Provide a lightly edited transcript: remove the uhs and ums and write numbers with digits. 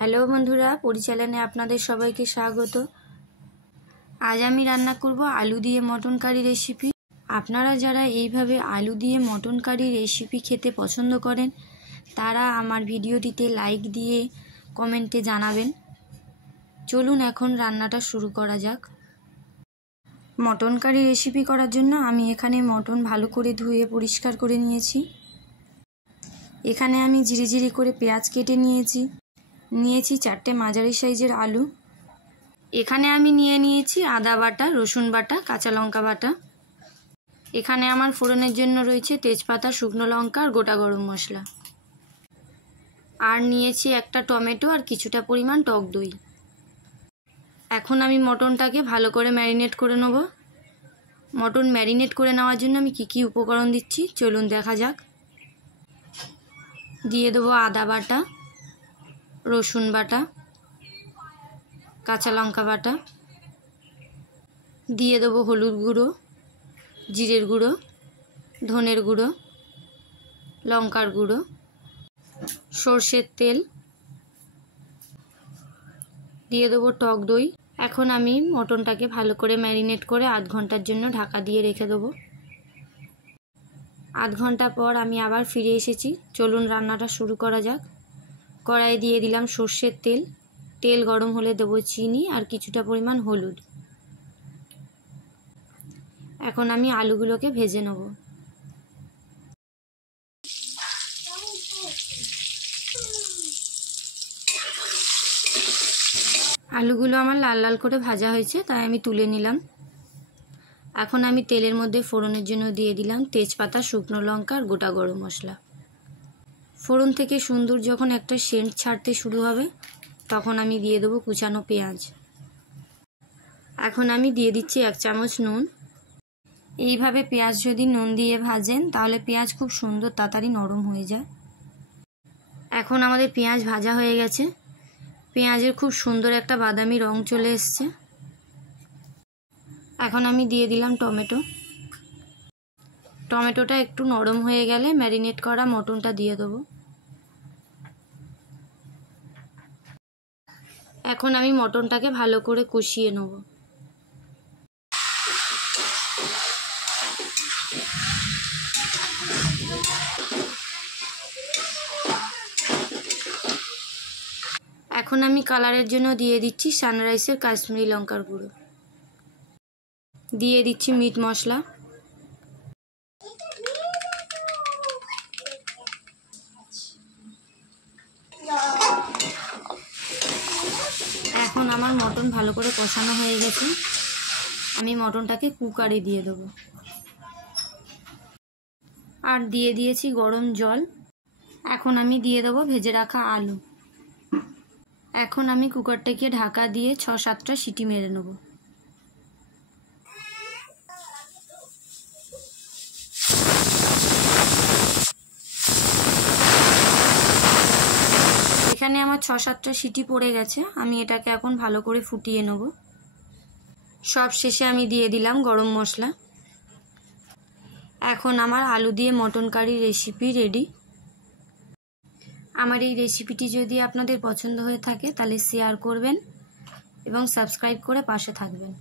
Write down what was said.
Hello বন্ধুরা, পরিচালনায় আপনাদের সবাইকে স্বাগত। আজ আমি রান্না করব আলু দিয়ে মটন কারি রেসিপি। আপনারা যারা এইভাবে আলু দিয়ে মটন কারি রেসিপি খেতে পছন্দ করেন তারা আমার ভিডিওটিতে লাইক দিয়ে কমেন্টে জানাবেন। চলুন এখন রান্নাটা শুরু করা যাক। মটন কারি রেসিপি করার জন্য আমি এখানে মটন ভালো করে ধুয়ে পরিষ্কার করে নিয়েছি। এখানে আমি ঝিরিঝিরি করে পেঁয়াজ কেটে নিয়েছি। 4টে মাঝারি সাইজের আলু। এখানে আমি নিয়েছি আদা বাটা, রসুন বাটা, কাঁচা লঙ্কা বাটা। এখানে আমার ফোড়নের জন্য রয়েছে তেজপাতা, শুকনো লঙ্কা আর গোটা গরম মশলা। আর নিয়েছি একটা টমেটো আর কিছুটা পরিমাণ টক দই। এখন আমি মটনটাকে ভালো করে ম্যারিনেট করে নেব। মটন ম্যারিনেট করে নেওয়ার জন্য আমি কি উপকরণ দিচ্ছি চলুন দেখা যাক। দিয়ে দেবো আদা বাটা, রসুন বাটা, কাঁচা লঙ্কা বাটা, দিয়ে দেবো হলুদ গুঁড়ো, জিরের গুঁড়ো, ধনের গুঁড়ো, লঙ্কার গুঁড়ো, সর্ষের তেল, দিয়ে দেবো টক দই। এখন আমি মটনটাকে ভালো করে ম্যারিনেট করে আধ ঘন্টার জন্য ঢাকা দিয়ে রেখে দেবো। আধ ঘন্টা পর আমি আবার ফিরে এসেছি। চলুন রান্নাটা শুরু করা যাক। কড়াইয়ে দিয়ে দিলাম সর্ষের তেল। তেল গরম হলে দেবো চিনি আর কিছুটা পরিমাণ হলুদ। এখন আমি আলুগুলোকে ভেজে নেব। আলুগুলো আমার লাল লাল করে ভাজা হয়েছে, তাই আমি তুলে নিলাম। এখন আমি তেলের মধ্যে ফোড়নের জন্য দিয়ে দিলাম তেজপাতা, শুকনো লঙ্কা আর গোটা গরম মশলা। ফোড়ন থেকে সুন্দর যখন একটা সেন্ট ছাড়তে শুরু হবে তখন আমি দিয়ে দেবো কুচানো পেঁয়াজ। এখন আমি দিয়ে দিচ্ছি 1 চামচ নুন। এইভাবে পেঁয়াজ যদি নুন দিয়ে ভাজেন তাহলে পেঁয়াজ খুব সুন্দর তাড়াতাড়ি নরম হয়ে যায়। এখন আমাদের পেঁয়াজ ভাজা হয়ে গেছে। পেঁয়াজের খুব সুন্দর একটা বাদামি রং চলে এসছে। এখন আমি দিয়ে দিলাম টমেটো। টমেটোটা একটু নরম হয়ে গেলে ম্যারিনেট করা মটনটা দিয়ে দেবো। এখন আমি মটনটাকে ভালো করে কষিয়ে নেব। এখন আমি কালারের জন্য দিয়ে দিচ্ছি সানরাইসের কাশ্মীরি লঙ্কার গুঁড়ো। দিয়ে দিচ্ছি মিট মশলা। এখন আমার মটন ভালো করে কষানো হয়ে গেছে। আমি মটনটাকে কুকারে দিয়ে দেবো। আর দিয়ে দিয়েছি গরম জল। এখন আমি দিয়ে দেবো ভেজে রাখা আলু। এখন আমি কুকারটাকে ঢাকা দিয়ে 6-7টা সিটি মেরে নেব। এখানে আমার 6-7টা সিটি পড়ে গেছে। আমি এটাকে এখন ভালো করে ফুটিয়ে নেব। সব শেষে আমি দিয়ে দিলাম গরম মশলা। এখন আমার আলু দিয়ে মটন কারি রেসিপি রেডি। আমার এই রেসিপিটি যদি আপনাদের পছন্দ হয়ে থাকে তাহলে শেয়ার করবেন এবং সাবস্ক্রাইব করে পাশে থাকবেন।